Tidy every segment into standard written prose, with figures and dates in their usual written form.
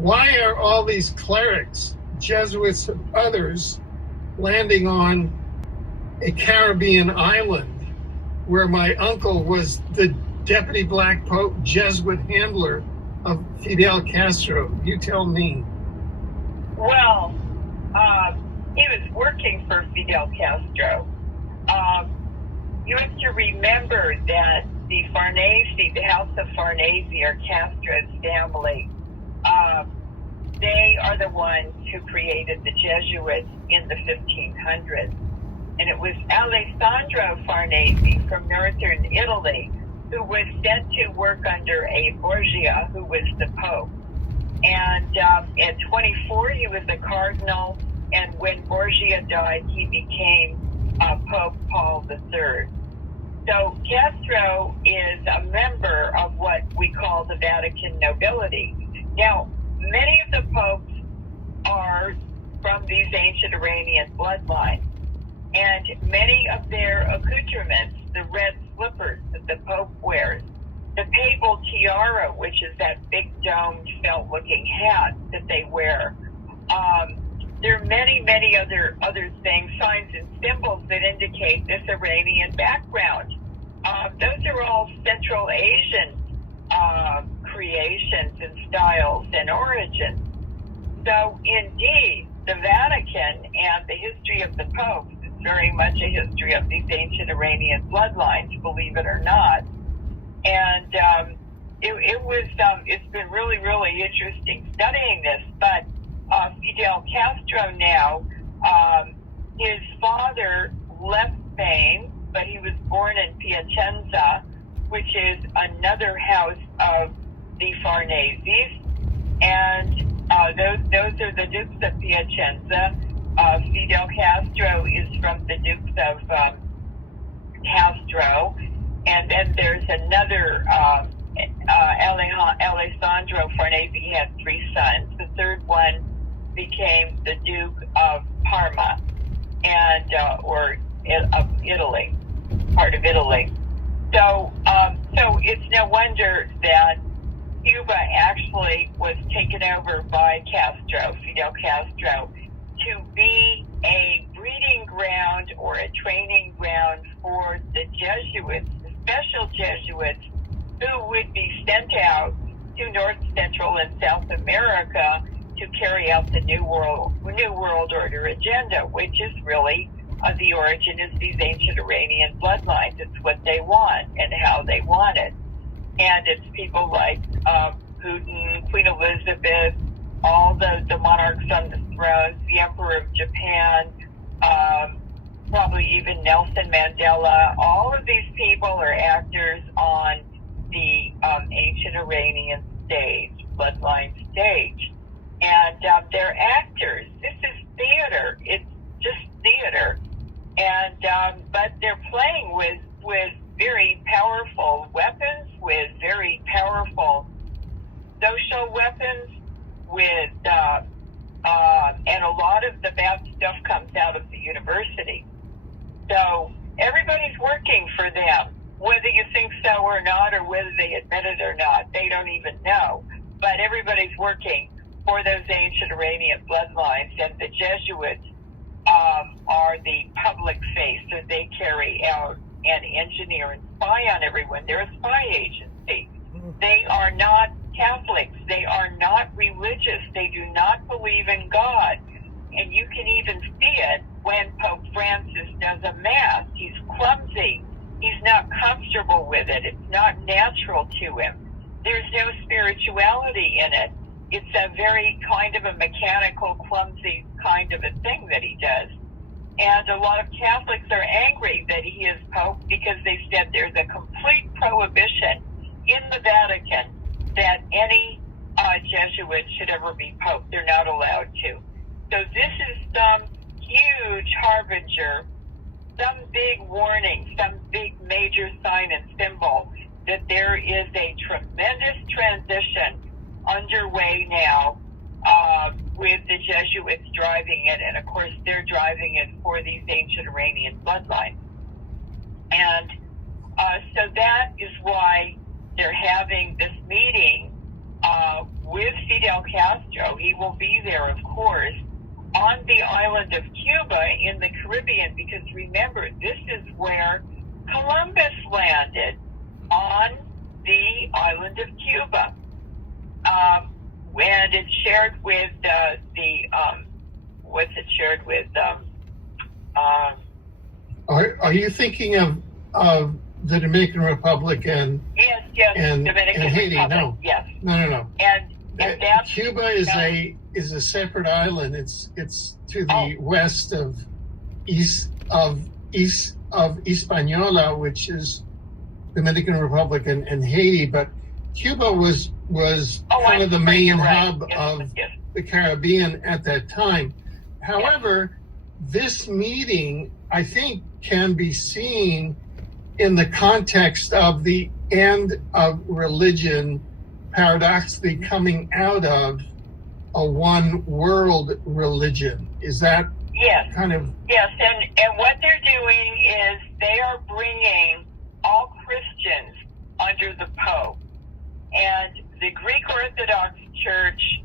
Why are all these clerics, Jesuits and others, landing on a Caribbean island where my uncle was the deputy black pope Jesuit handler of Fidel Castro? You tell me. Well, he was working for Fidel Castro. You have to remember that the Farnese, the House of Farnese, or Castro's family, they are the ones who created the Jesuits in the 1500s. And it was Alessandro Farnese from northern Italy who was sent to work under a Borgia, who was the Pope. And at 24, he was a cardinal, and when Borgia died, he became Pope Paul III. So Castro is a member of what we call the Vatican nobility. Now, many of the popes are from these ancient Iranian bloodlines, and many of their accoutrements, the red slippers that the Pope wears, the papal tiara, which is that big domed felt-looking hat that they wear. There are many, many other things, signs and symbols that indicate this Iranian background. Those are all Central Asian creations and styles and origins. So, indeed, the Vatican and the history of the popes is very much a history of these ancient Iranian bloodlines, believe it or not. And it's been really, really interesting studying this. But Fidel Castro now, his father left Spain, but he was born in Piacenza, which is another house of the Farneses. And those are the Dukes of Piacenza. Fidel Castro is from the Dukes of Castro. And then there's another, Alessandro Farnese. He had 3 sons. The third one became the Duke of Parma, and of Italy, part of Italy. So it's no wonder that Cuba actually was taken over by Castro, Fidel Castro, to be a breeding ground or a training ground for the Jesuits, the special Jesuits, who would be sent out to North, Central, and South America to carry out the New World Order agenda, which is really the origin is these ancient Iranian bloodlines. It's what they want and how they want it. And it's people like Putin, Queen Elizabeth, all the monarchs on the thrones, the Emperor of Japan, probably even Nelson Mandela. All of these people are actors on the ancient Iranian stage, bloodline stage. And they're actors. This is theater. It's just theater. And but they're playing with very powerful weapons, with very powerful social weapons, with and a lot of the bad stuff comes out of the university. So everybody's working for them, whether you think so or not, or whether they admit it or not. They don't even know. But everybody's working for those ancient Iranian bloodlines, and the Jesuits are the public face that they carry out and engineer and spy on everyone. They're a spy agency. They are not Catholics. They are not religious. They do not believe in God. And you can even see it when Pope Francis does a mass. He's clumsy. He's not comfortable with it. It's not natural to him. There's no spirituality in it. It's a very kind of a mechanical, clumsy kind of a thing that he does. And a lot of Catholics are angry that he is Pope because they said there's a complete prohibition in the Vatican that any Jesuit should ever be Pope. They're not allowed to. So this is some huge harbinger, some big warning, some big major sign and symbol that there is a tremendous transition underway now with the Jesuits driving it, and of course they're driving it for these ancient Iranian bloodlines. And so that is why they're having this meeting with Fidel Castro. He will be there, of course, on the island of Cuba in the Caribbean, because remember, this is where Columbus landed, on the island of Cuba. And it's shared with Are you thinking of the Dominican Republic and yes, Dominican and Haiti? Republic, No, yes. no. And that's, Cuba is a separate island. It's to the west of Hispaniola, which is Dominican Republic and Haiti. But Cuba was kind of the main hub of the Caribbean at that time. However, this meeting, I think, can be seen in the context of the end of religion paradoxically coming out of a one world religion. Is that kind of... Yes, and what they're doing is they are bringing all Christians under the Pope. And the Greek Orthodox Church,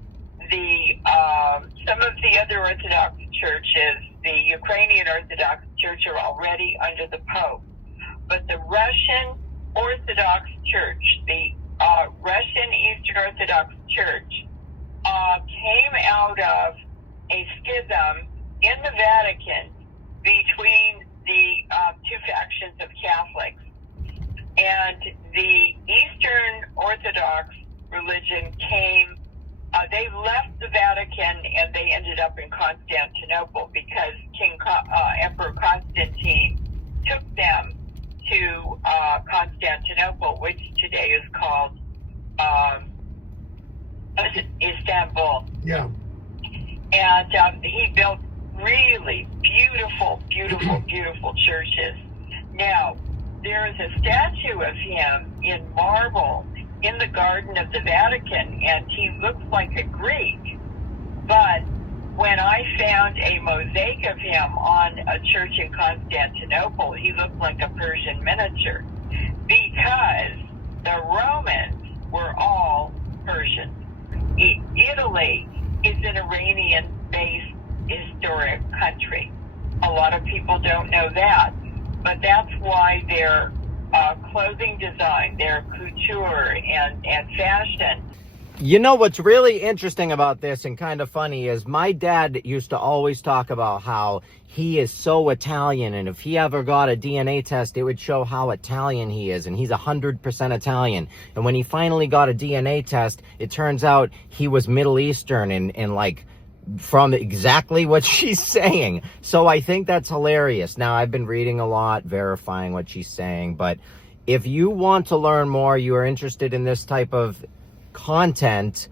some of the other Orthodox churches, the Ukrainian Orthodox Church, are already under the Pope. But the Russian Orthodox Church, the Russian Eastern Orthodox Church, came out of a schism in the Vatican between the two factions of Catholics. And the Eastern Orthodox religion came, they left the Vatican and they ended up in Constantinople because Emperor Constantine took them to Constantinople, which today is called Istanbul. Yeah. And he built really beautiful churches. Now, there is a statue of him in marble in the garden of the Vatican, and he looks like a Greek. But when I found a mosaic of him on a church in Constantinople, he looked like a Persian miniature, because the Romans were all Persians. Italy is an Iranian-based historic country. A lot of people don't know that, but that's why their clothing design, their couture and fashion. You know what's really interesting about this and kind of funny is my dad used to always talk about how he is so Italian, and if he ever got a DNA test, it would show how Italian he is, and he's 100% Italian. And when he finally got a DNA test, it turns out he was Middle Eastern and like from exactly what she's saying. So I think that's hilarious. Now, I've been reading a lot, verifying what she's saying, but if you want to learn more, you are interested in this type of content,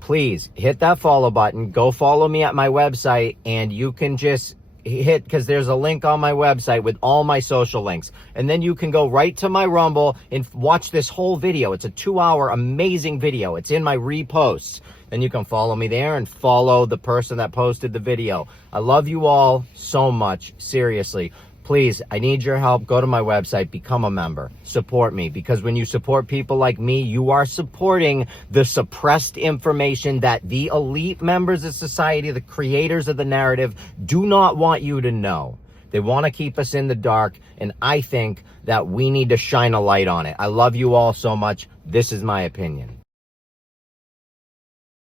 please hit that follow button. Go follow me at my website, and you can just hit, because there's a link on my website with all my social links, and then you can go right to my Rumble and watch this whole video. It's a 2-hour amazing video. It's in my reposts. Then you can follow me there and follow the person that posted the video. I love you all so much. Seriously, please, I need your help. Go to my website, become a member, support me, because when you support people like me, you are supporting the suppressed information that the elite members of society, the creators of the narrative, do not want you to know. They want to keep us in the dark, and I think that we need to shine a light on it. I love you all so much. This is my opinion.